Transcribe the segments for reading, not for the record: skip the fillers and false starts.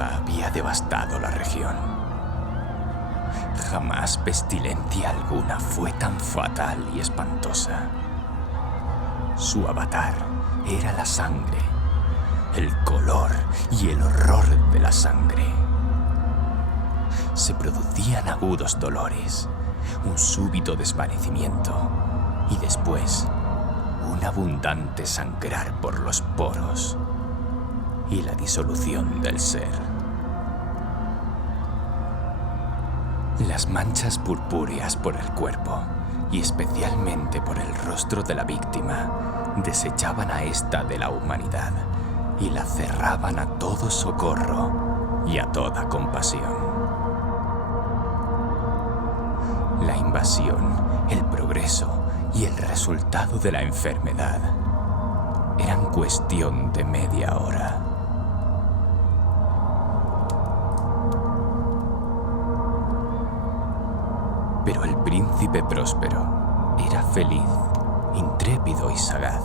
roja había devastado la región. Jamás pestilencia alguna fue tan fatal y espantosa. Su avatar era la sangre, el color y el horror de la sangre. Se producían agudos dolores, un súbito desvanecimiento y después un abundante sangrar por los poros y la disolución del ser. Las manchas purpúreas por el cuerpo y especialmente por el rostro de la víctima desechaban a esta de la humanidad y la cerraban a todo socorro y a toda compasión. La invasión, el progreso y el resultado de la enfermedad eran cuestión de media hora. Pero el príncipe próspero era feliz, intrépido y sagaz.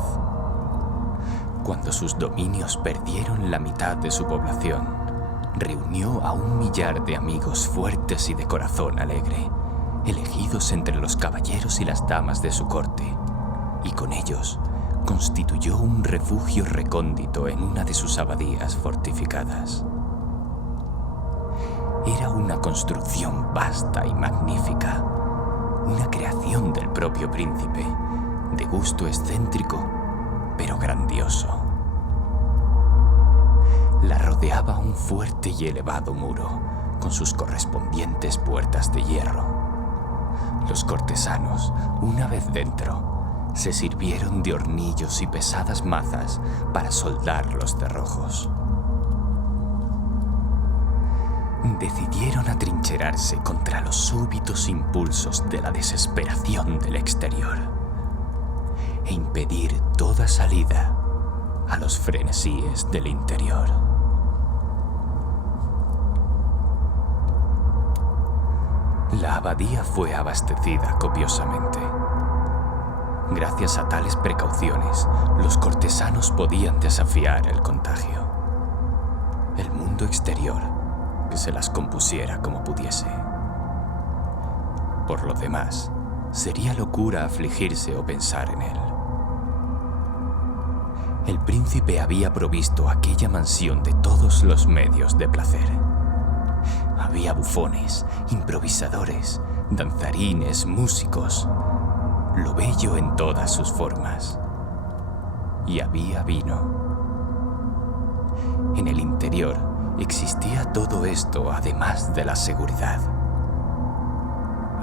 Cuando sus dominios perdieron la mitad de su población, reunió a 1 millar de amigos fuertes y de corazón alegre, elegidos entre los caballeros y las damas de su corte, y con ellos constituyó un refugio recóndito en una de sus abadías fortificadas. Era una construcción vasta y magnífica, una creación del propio príncipe, de gusto excéntrico, pero grandioso. La rodeaba un fuerte y elevado muro, con sus correspondientes puertas de hierro. Los cortesanos, una vez dentro, se sirvieron de hornillos y pesadas mazas para soldar los cerrojos. Decidieron atrincherarse contra los súbitos impulsos de la desesperación del exterior e impedir toda salida a los frenesíes del interior. La abadía fue abastecida copiosamente. Gracias a tales precauciones, los cortesanos podían desafiar el contagio. El mundo exterior que se las compusiera como pudiese. Por lo demás, sería locura afligirse o pensar en él. El príncipe había provisto aquella mansión de todos los medios de placer. Había bufones, improvisadores, danzarines, músicos, lo bello en todas sus formas. Y había vino. En el interior existía todo esto además de la seguridad.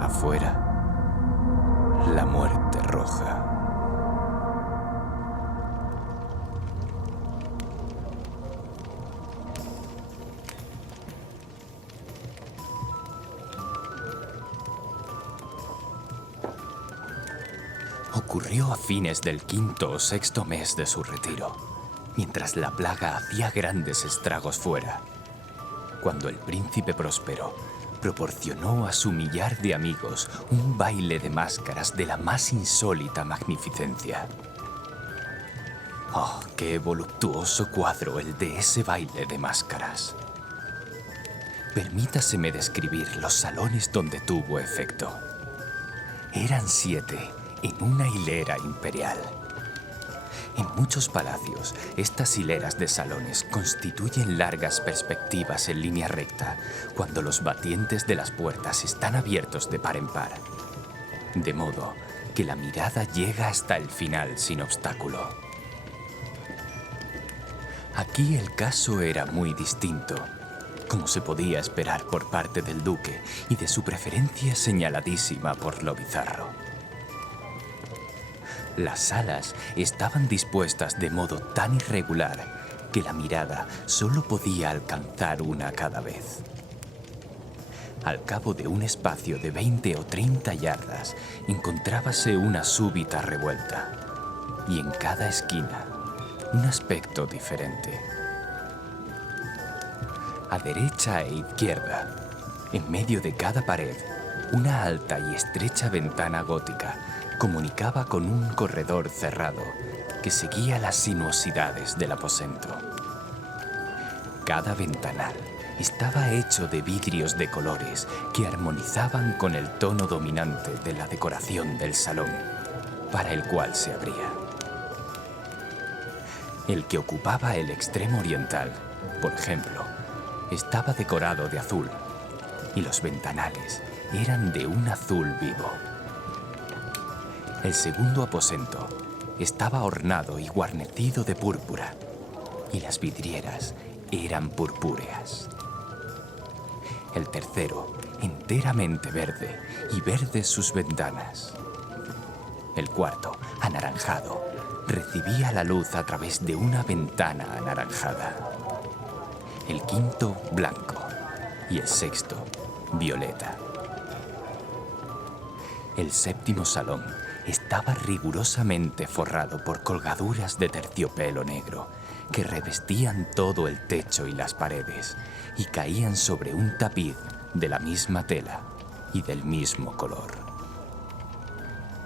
Afuera, la muerte roja. Ocurrió a fines del 5º o 6º mes de su retiro, mientras la plaga hacía grandes estragos fuera, cuando el príncipe próspero proporcionó a su millar de amigos un baile de máscaras de la más insólita magnificencia. ¡Oh, qué voluptuoso cuadro el de ese baile de máscaras! Permítaseme describir los salones donde tuvo efecto. Eran 7 en una hilera imperial. En muchos palacios, estas hileras de salones constituyen largas perspectivas en línea recta cuando los batientes de las puertas están abiertos de par en par, de modo que la mirada llega hasta el final sin obstáculo. Aquí el caso era muy distinto, como se podía esperar por parte del duque y de su preferencia señaladísima por lo bizarro. Las salas estaban dispuestas de modo tan irregular que la mirada solo podía alcanzar una cada vez. Al cabo de un espacio de 20 o 30 yardas encontrábase una súbita revuelta y en cada esquina un aspecto diferente. A derecha e izquierda, en medio de cada pared, una alta y estrecha ventana gótica comunicaba con un corredor cerrado que seguía las sinuosidades del aposento. Cada ventanal estaba hecho de vidrios de colores que armonizaban con el tono dominante de la decoración del salón, para el cual se abría. El que ocupaba el extremo oriental, por ejemplo, estaba decorado de azul y los ventanales eran de un azul vivo. El segundo aposento estaba ornado y guarnecido de púrpura y las vidrieras eran purpúreas. El tercero, enteramente verde y verdes sus ventanas. El cuarto, anaranjado, recibía la luz a través de una ventana anaranjada. El quinto, blanco, y el sexto, violeta. El séptimo salón estaba rigurosamente forrado por colgaduras de terciopelo negro que revestían todo el techo y las paredes y caían sobre un tapiz de la misma tela y del mismo color.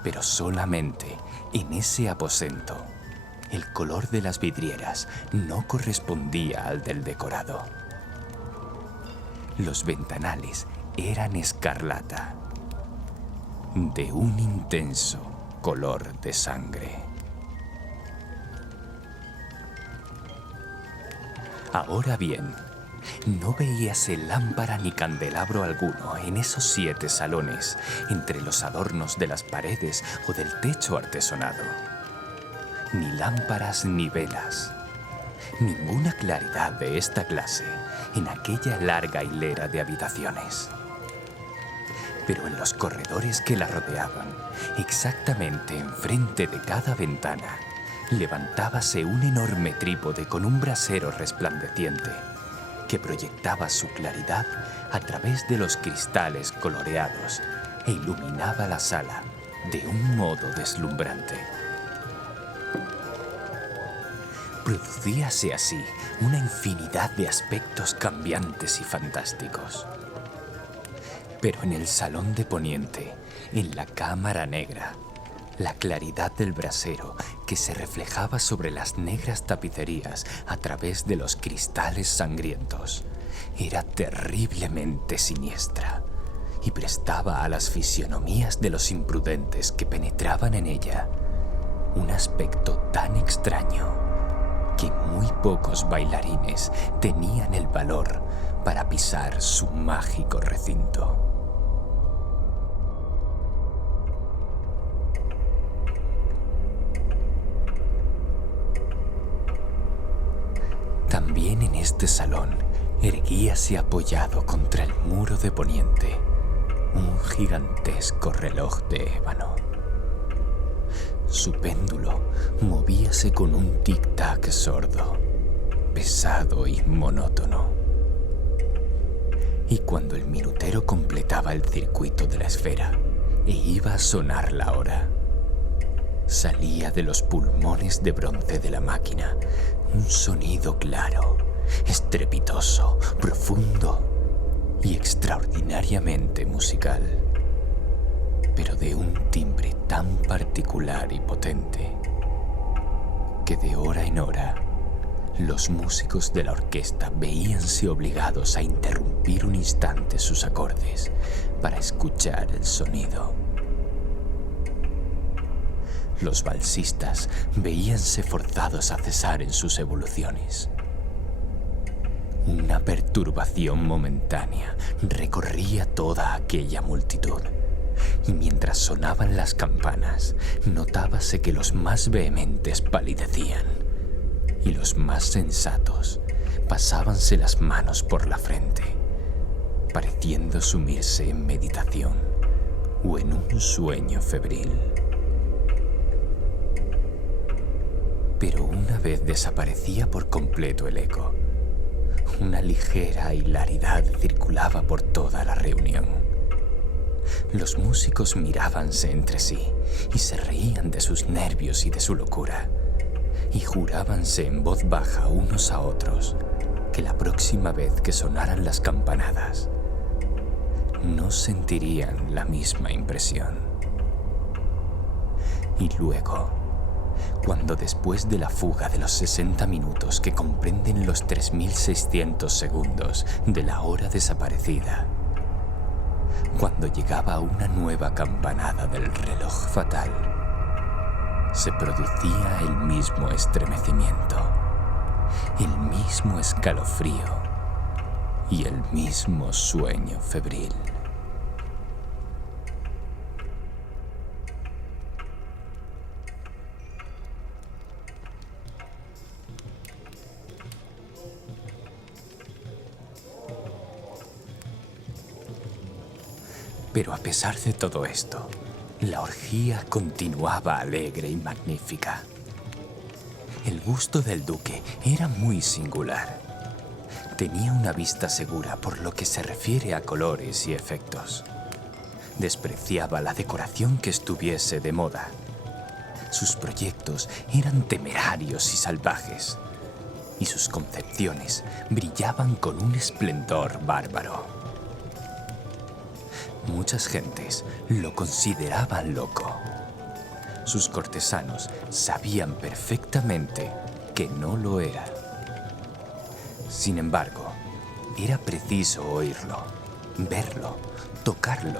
Pero solamente en ese aposento el color de las vidrieras no correspondía al del decorado. Los ventanales eran escarlata, de un intenso color de sangre. Ahora bien, no veíase lámpara ni candelabro alguno en esos 7 salones, entre los adornos de las paredes o del techo artesonado. Ni lámparas ni velas. Ninguna claridad de esta clase en aquella larga hilera de habitaciones. Pero en los corredores que la rodeaban, exactamente enfrente de cada ventana, levantábase un enorme trípode con un brasero resplandeciente que proyectaba su claridad a través de los cristales coloreados e iluminaba la sala de un modo deslumbrante. Producíase así una infinidad de aspectos cambiantes y fantásticos. Pero en el salón de poniente, en la cámara negra, la claridad del brasero que se reflejaba sobre las negras tapicerías a través de los cristales sangrientos era terriblemente siniestra y prestaba a las fisionomías de los imprudentes que penetraban en ella un aspecto tan extraño que muy pocos bailarines tenían el valor para pisar su mágico recinto. También en este salón erguíase apoyado contra el muro de poniente un gigantesco reloj de ébano. Su péndulo movíase con un tic-tac sordo, pesado y monótono. Y cuando el minutero completaba el circuito de la esfera e iba a sonar la hora, salía de los pulmones de bronce de la máquina un sonido claro, estrepitoso, profundo y extraordinariamente musical, pero de un timbre tan particular y potente que de hora en hora los músicos de la orquesta veíanse obligados a interrumpir un instante sus acordes para escuchar el sonido. Los valsistas veíanse forzados a cesar en sus evoluciones. Una perturbación momentánea recorría toda aquella multitud, y mientras sonaban las campanas, notábase que los más vehementes palidecían, y los más sensatos pasábanse las manos por la frente, pareciendo sumirse en meditación o en un sueño febril. Pero una vez desaparecía por completo el eco, una ligera hilaridad circulaba por toda la reunión. Los músicos mirábanse entre sí y se reían de sus nervios y de su locura, y jurábanse en voz baja unos a otros que la próxima vez que sonaran las campanadas no sentirían la misma impresión. Y luego, Cuando después de la fuga de los 60 minutos que comprenden los 3600 segundos de la hora desaparecida, cuando llegaba una nueva campanada del reloj fatal, se producía el mismo estremecimiento, el mismo escalofrío y el mismo sueño febril. Pero a pesar de todo esto, la orgía continuaba alegre y magnífica. El gusto del duque era muy singular. Tenía una vista segura por lo que se refiere a colores y efectos. Despreciaba la decoración que estuviese de moda. Sus proyectos eran temerarios y salvajes, y sus concepciones brillaban con un esplendor bárbaro. Muchas gentes lo consideraban loco. Sus cortesanos sabían perfectamente que no lo era. Sin embargo, era preciso oírlo, verlo, tocarlo,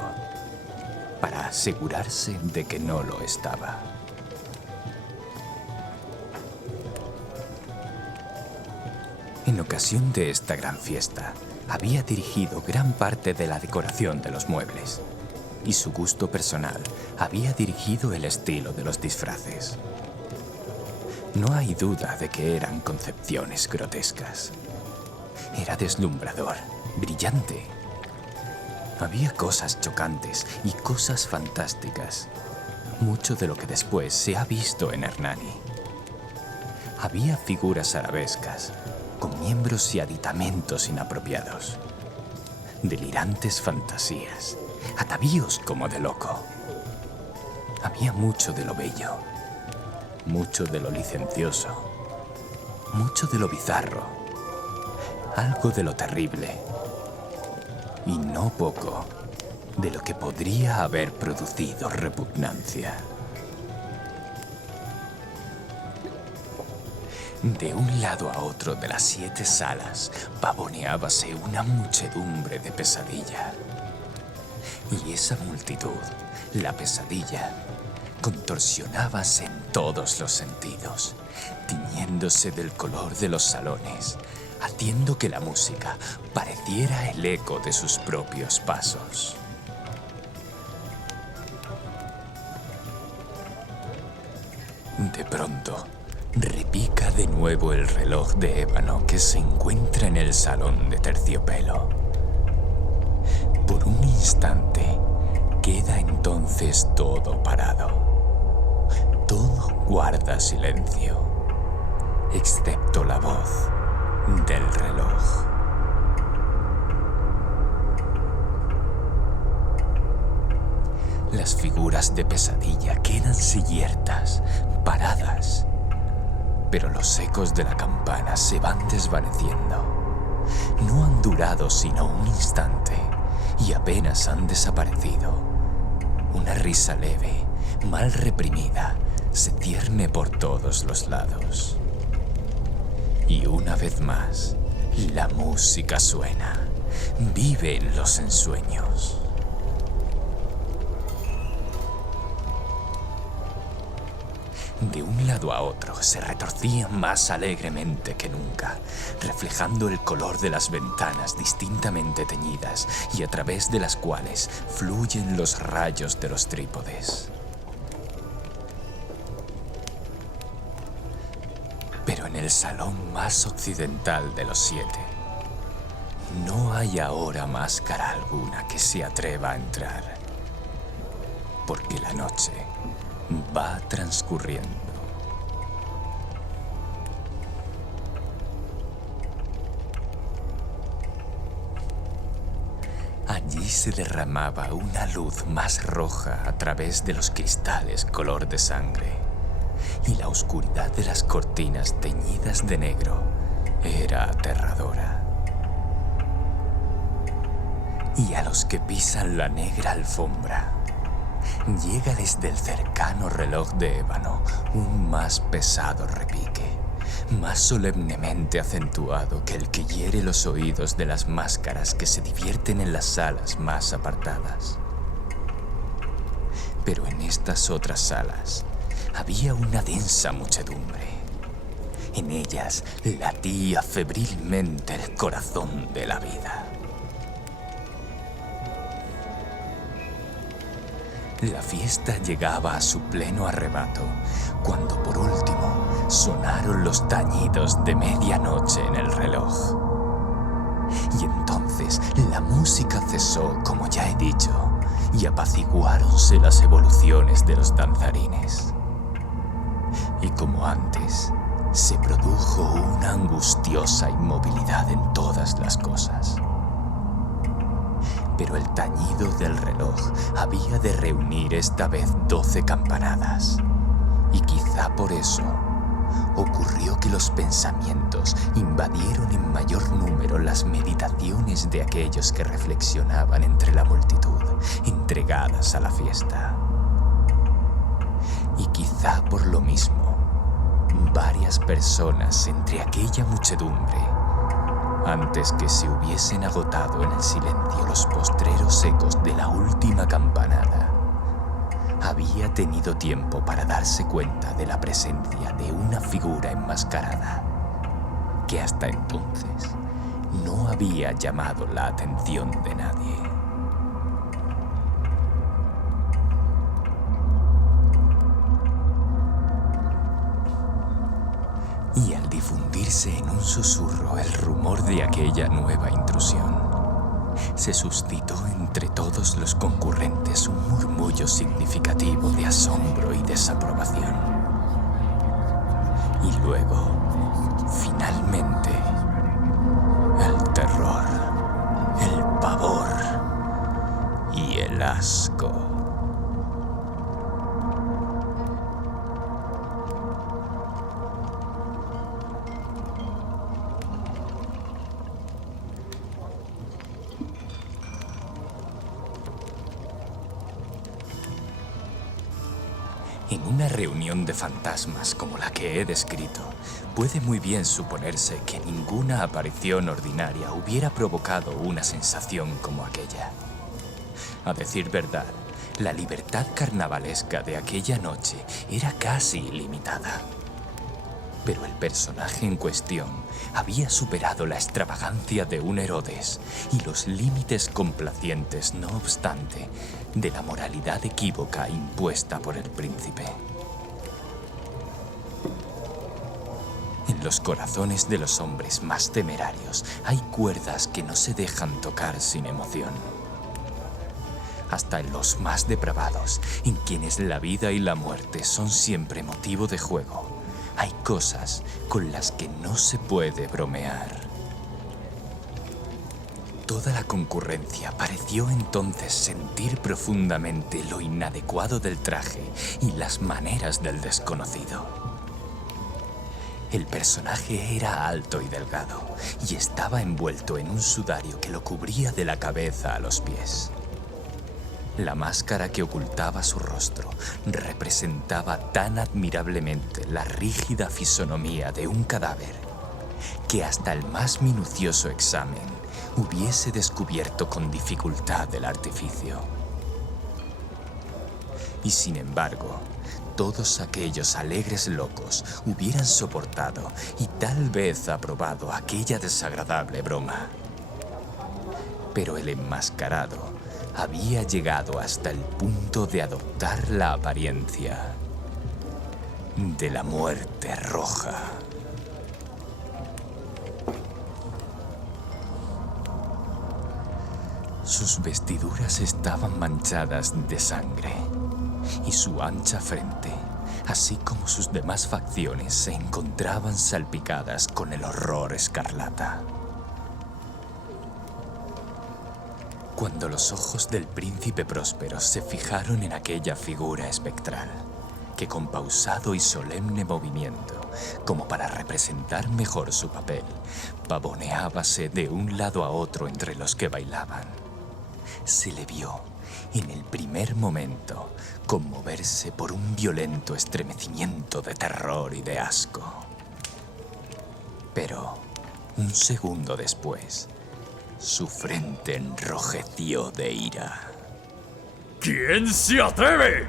para asegurarse de que no lo estaba. En ocasión de esta gran fiesta, había dirigido gran parte de la decoración de los muebles, y su gusto personal había dirigido el estilo de los disfraces. No hay duda de que eran concepciones grotescas. Era deslumbrador, brillante. Había cosas chocantes y cosas fantásticas, mucho de lo que después se ha visto en Hernani. Había figuras arabescas, con miembros y aditamentos inapropiados, delirantes fantasías, atavíos como de loco. Había mucho de lo bello, mucho de lo licencioso, mucho de lo bizarro, algo de lo terrible, y no poco de lo que podría haber producido repugnancia. De un lado a otro de las 7 salas pavoneábase una muchedumbre de pesadilla. Y esa multitud, la pesadilla, contorsionábase en todos los sentidos, tiñéndose del color de los salones, haciendo que la música pareciera el eco de sus propios pasos. De pronto, repica de nuevo el reloj de ébano que se encuentra en el salón de terciopelo. Por un instante, queda entonces todo parado. Todo guarda silencio, excepto la voz del reloj. Las figuras de pesadilla quedan yertas, paradas, pero los ecos de la campana se van desvaneciendo. No han durado sino un instante y apenas han desaparecido. Una risa leve, mal reprimida, se cierne por todos los lados. Y una vez más, la música suena, vive en los ensueños. De un lado a otro se retorcían más alegremente que nunca, reflejando el color de las ventanas distintamente teñidas y a través de las cuales fluyen los rayos de los trípodes. Pero en el salón más occidental de los 7, no hay ahora máscara alguna que se atreva a entrar, porque la noche va transcurriendo. Allí se derramaba una luz más roja a través de los cristales color de sangre, y la oscuridad de las cortinas teñidas de negro era aterradora. Y a los que pisan la negra alfombra llega desde el cercano reloj de ébano un más pesado repique, más solemnemente acentuado que el que hiere los oídos de las máscaras que se divierten en las salas más apartadas. Pero en estas otras salas había una densa muchedumbre. En ellas latía febrilmente el corazón de la vida. La fiesta llegaba a su pleno arrebato cuando por último sonaron los tañidos de medianoche en el reloj. Y entonces la música cesó, como ya he dicho, y apaciguáronse las evoluciones de los danzarines. Y como antes, se produjo una angustiosa inmovilidad en todas las cosas. Pero el tañido del reloj había de reunir esta vez 12 campanadas. Y quizá por eso ocurrió que los pensamientos invadieron en mayor número las meditaciones de aquellos que reflexionaban entre la multitud, entregadas a la fiesta. Y quizá por lo mismo, varias personas entre aquella muchedumbre, antes que se hubiesen agotado en el silencio los postreros ecos de la última campanada, había tenido tiempo para darse cuenta de la presencia de una figura enmascarada que hasta entonces no había llamado la atención de nadie. Y al difundirse en un susurro el rumor de aquella nueva intrusión, se suscitó entre todos los concurrentes un murmullo significativo de asombro y desaprobación. Y luego, finalmente, el terror, el pavor y el asco. En una reunión de fantasmas como la que he descrito, puede muy bien suponerse que ninguna aparición ordinaria hubiera provocado una sensación como aquella. A decir verdad, la libertad carnavalesca de aquella noche era casi ilimitada. Pero el personaje en cuestión había superado la extravagancia de un Herodes y los límites complacientes, no obstante, de la moralidad equívoca impuesta por el príncipe. En los corazones de los hombres más temerarios hay cuerdas que no se dejan tocar sin emoción. Hasta en los más depravados, en quienes la vida y la muerte son siempre motivo de juego, hay cosas con las que no se puede bromear. Toda la concurrencia pareció entonces sentir profundamente lo inadecuado del traje y las maneras del desconocido. El personaje era alto y delgado y estaba envuelto en un sudario que lo cubría de la cabeza a los pies. La máscara que ocultaba su rostro representaba tan admirablemente la rígida fisonomía de un cadáver que hasta el más minucioso examen hubiese descubierto con dificultad el artificio. Y sin embargo, todos aquellos alegres locos hubieran soportado y tal vez aprobado aquella desagradable broma. Pero el enmascarado había llegado hasta el punto de adoptar la apariencia de la muerte roja. Sus vestiduras estaban manchadas de sangre y su ancha frente, así como sus demás facciones, se encontraban salpicadas con el horror escarlata. Cuando los ojos del príncipe Próspero se fijaron en aquella figura espectral, que con pausado y solemne movimiento, como para representar mejor su papel, pavoneábase de un lado a otro entre los que bailaban, se le vio en el primer momento, conmoverse por un violento estremecimiento de terror y de asco. Pero, un segundo después, su frente enrojeció de ira. ¿Quién se atreve?,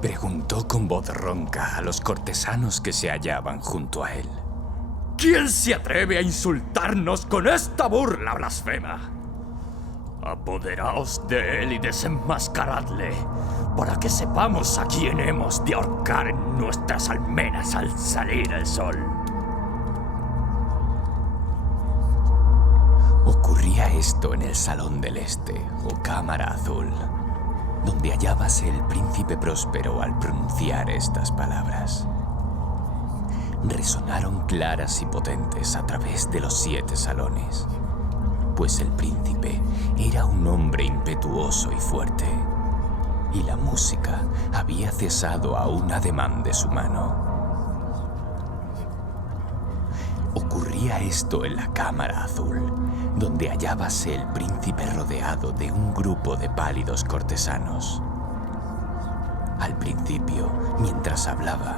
preguntó con voz ronca a los cortesanos que se hallaban junto a él. ¿Quién se atreve a insultarnos con esta burla blasfema? Apoderaos de él y desenmascaradle, para que sepamos a quién hemos de ahorcar en nuestras almenas al salir el sol. Ocurría esto en el Salón del Este, o Cámara Azul, donde hallábase el príncipe Próspero al pronunciar estas palabras. Resonaron claras y potentes a través de los 7 salones, pues el príncipe era un hombre impetuoso y fuerte, y la música había cesado a un ademán de su mano. Ocurría esto en la Cámara Azul, donde hallábase el príncipe rodeado de un grupo de pálidos cortesanos. Al principio, mientras hablaba,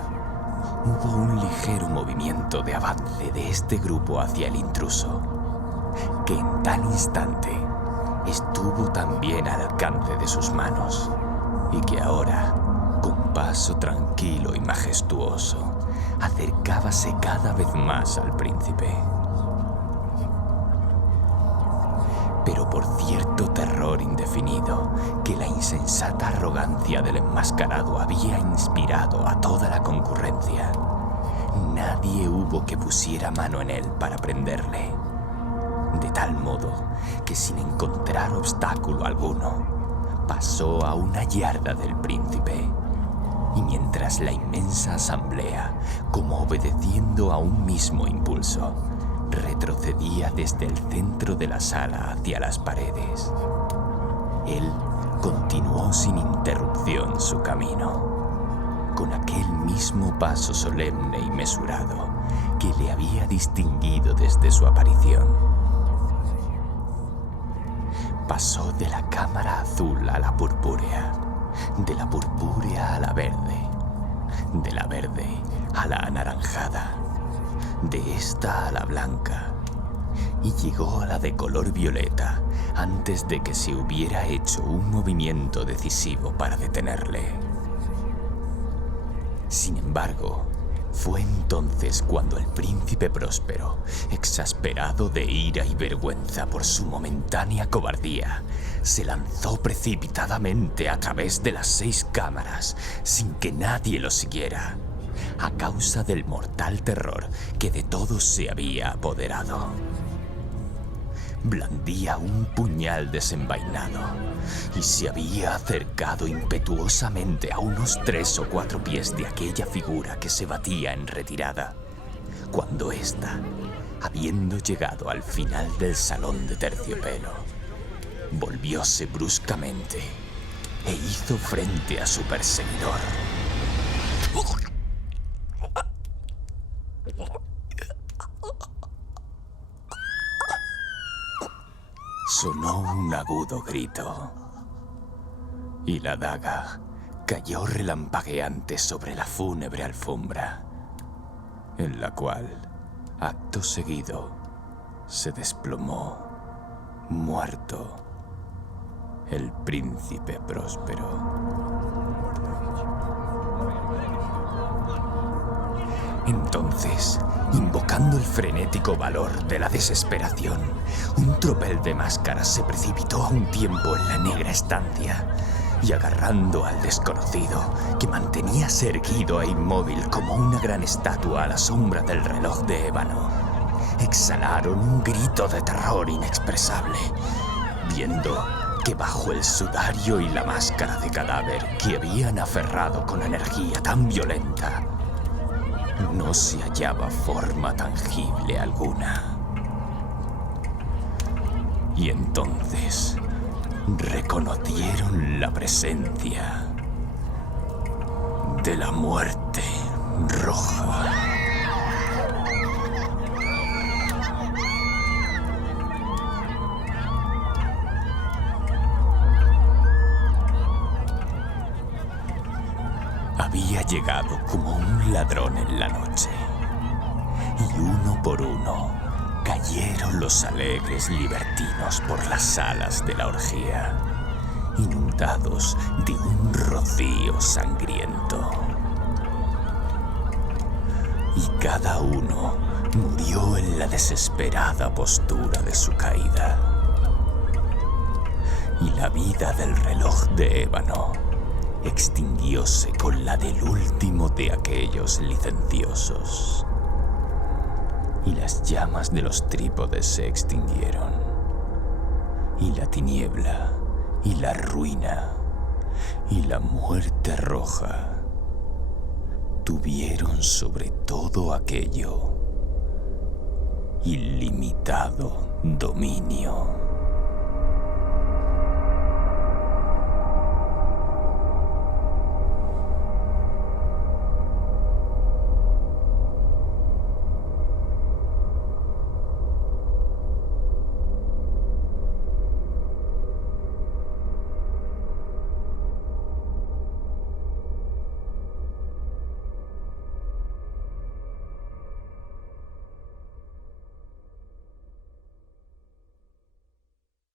hubo un ligero movimiento de avance de este grupo hacia el intruso, que en tal instante estuvo también al alcance de sus manos, y que ahora, con paso tranquilo y majestuoso, acercábase cada vez más al príncipe. Pero por cierto terror indefinido que la insensata arrogancia del enmascarado había inspirado a toda la concurrencia, nadie hubo que pusiera mano en él para prenderle, de tal modo que sin encontrar obstáculo alguno, pasó a una yarda del príncipe, y mientras la inmensa asamblea, como obedeciendo a un mismo impulso, retrocedía desde el centro de la sala hacia las paredes, él continuó sin interrupción su camino, con aquel mismo paso solemne y mesurado que le había distinguido desde su aparición. Pasó de la cámara azul a la purpúrea, de la purpúrea a la verde, de la verde a la anaranjada, de esta a la blanca, y llegó a la de color violeta antes de que se hubiera hecho un movimiento decisivo para detenerle. Sin embargo, fue entonces cuando el príncipe Próspero, exasperado de ira y vergüenza por su momentánea cobardía, se lanzó precipitadamente a través de las 6 cámaras sin que nadie lo siguiera, a causa del mortal terror que de todos se había apoderado. Blandía un puñal desenvainado y se había acercado impetuosamente a unos 3 o 4 pies de aquella figura que se batía en retirada, cuando ésta, habiendo llegado al final del salón de terciopelo, volvióse bruscamente e hizo frente a su perseguidor. Sonó un agudo grito, y la daga cayó relampagueante sobre la fúnebre alfombra, en la cual, acto seguido, se desplomó, muerto, el príncipe Próspero. Entonces, invocando el frenético valor de la desesperación, un tropel de máscaras se precipitó a un tiempo en la negra estancia y, agarrando al desconocido, que manteníase erguido e inmóvil como una gran estatua a la sombra del reloj de ébano, exhalaron un grito de terror inexpresable, viendo que bajo el sudario y la máscara de cadáver que habían aferrado con energía tan violenta, no se hallaba forma tangible alguna. Y entonces reconocieron la presencia de la muerte roja. había llegado como un ladrón en la noche. Y uno por uno cayeron los alegres libertinos por las salas de la orgía, inundados de un rocío sangriento. Y cada uno murió en la desesperada postura de su caída. Y la vida del reloj de ébano extinguióse con la del último de aquellos licenciosos. Y las llamas de los trípodes se extinguieron. Y la tiniebla, y la ruina, y la muerte roja tuvieron sobre todo aquello ilimitado dominio.